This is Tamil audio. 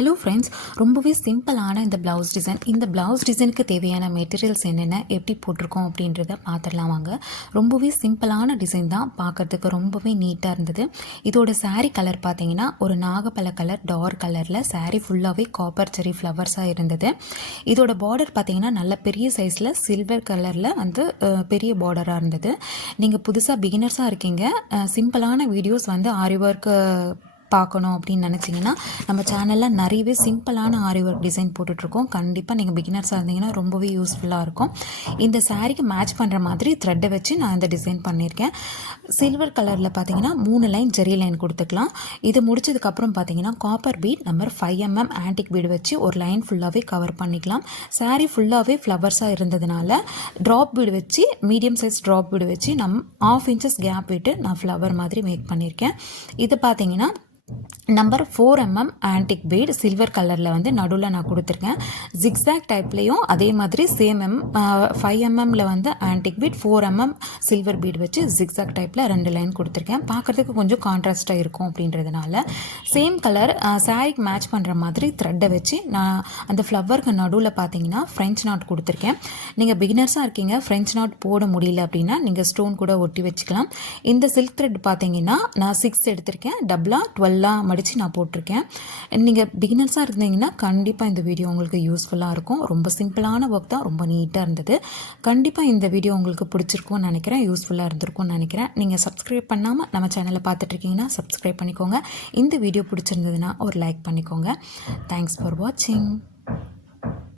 ஹலோ ஃப்ரெண்ட்ஸ், ரொம்பவே சிம்பிளான இந்த ப்ளவுஸ் டிசைன். இந்த ப்ளவுஸ் டிசைனுக்கு தேவையான மெட்டீரியல்ஸ் என்னென்ன, எப்படி போட்டிருக்கோம் அப்படின்றத பார்த்துடலாம் வாங்க. ரொம்பவே சிம்பிளான டிசைன் தான், பார்க்குறதுக்கு ரொம்பவே நீட்டாக இருந்தது. இதோட சாரீ கலர் பார்த்தீங்கன்னா ஒரு நாகப்பழ கலர் டார்க் கலரில் சாரீ ஃபுல்லாகவே காப்பர் செரி ஃப்ளவர்ஸாக இருந்தது. இதோட பார்டர் பார்த்தீங்கன்னா நல்ல பெரிய சைஸில் சில்வர் கலரில் வந்து பெரிய பார்டராக இருந்தது. நீங்கள் புதுசாக பிகினர்ஸாக இருக்கீங்க, சிம்பிளான வீடியோஸ் வந்து ஆரி ஒர்க்கு பார்க்கணும் அப்படின்னு நினச்சிங்கன்னா நம்ம சேனலில் நிறையவே சிம்பிளான ஆரி ஒர்க் டிசைன் போட்டுட்ருக்கோம். கண்டிப்பாக நீங்கள் பிகினர்ஸாக இருந்தீங்கன்னா ரொம்பவே யூஸ்ஃபுல்லாக இருக்கும். இந்த சாரீக்கு மேட்ச் பண்ணுற மாதிரி த்ரெட்டை வச்சு நான் இந்த டிசைன் பண்ணியிருக்கேன். சில்வர் கலரில் பார்த்தீங்கன்னா 3 லைன் ஜெரி லைன் கொடுத்துக்கலாம். இது முடிச்சதுக்கப்புறம் பார்த்தீங்கன்னா copper bead number 5 mm antique bead வச்சு ஒரு லைன் ஃபுல்லாகவே கவர் பண்ணிக்கலாம். சாரீ ஃபுல்லாகவே ஃப்ளவர்ஸாக இருந்ததுனால ட்ராப் பீடு வச்சு மீடியம் சைஸ் ட்ராப் பீடு வச்சு 1/2 inches கேப் விட்டு நான் ஃப்ளவர் மாதிரி மேக் பண்ணியிருக்கேன். இது பார்த்தீங்கன்னா number 4 mm antique beat silver கலரில் வந்து நடுவில் நான் கொடுத்துருக்கேன். ஜிக்ஸாக் டைப்லேயும் அதே மாதிரி சேம் 5 mmல வந்து antique bead 4 mm silver bead வச்சு ஜிக்ஸாக் டைப்பில் 2 லைன் கொடுத்துருக்கேன். பார்க்குறதுக்கு கொஞ்சம் கான்ட்ராஸ்ட்டாக இருக்கும் அப்படின்றதுனால சேம் கலர் சாரீக்கு மேட்ச் பண்ணுற மாதிரி த்ரெட்டை வச்சு நான் அந்த ஃப்ளவருக்கு நடுவில் பார்த்தீங்கன்னா ஃப்ரெஞ்ச் நாட் கொடுத்துருக்கேன். நீங்கள் பிகினர்ஸாக இருக்கீங்க, ஃப்ரெஞ்ச் நாட் போட முடியல அப்படின்னா நீங்கள் ஸ்டோன் கூட ஒட்டி வச்சுக்கலாம். இந்த சில்க் த்ரெட் பார்த்தீங்கன்னா நான் 6 எடுத்திருக்கேன், டபுளாக 12 மடித்து நான் போட்டிருக்கேன். நீங்கள் பிகினர்ஸாக இருந்தீங்கன்னா கண்டிப்பாக இந்த வீடியோ உங்களுக்கு யூஸ்ஃபுல்லாக இருக்கும். ரொம்ப சிம்பிளான ஒர்க் தான், ரொம்ப நீட்டாக இருந்தது. கண்டிப்பாக இந்த வீடியோ உங்களுக்கு பிடிச்சிருக்கும்னு நினைக்கிறேன், யூஸ்ஃபுல்லாக இருந்திருக்கும்னு நினைக்கிறேன். நீங்கள் சப்ஸ்கிரைப் பண்ணாமல் நம்ம சேனலை பார்த்துட்ருக்கீங்கன்னா சப்ஸ்கிரைப் பண்ணிக்கோங்க. இந்த வீடியோ பிடிச்சிருந்ததுன்னா ஒரு லைக் பண்ணிக்கோங்க. தேங்க்ஸ் ஃபார் வாட்சிங்.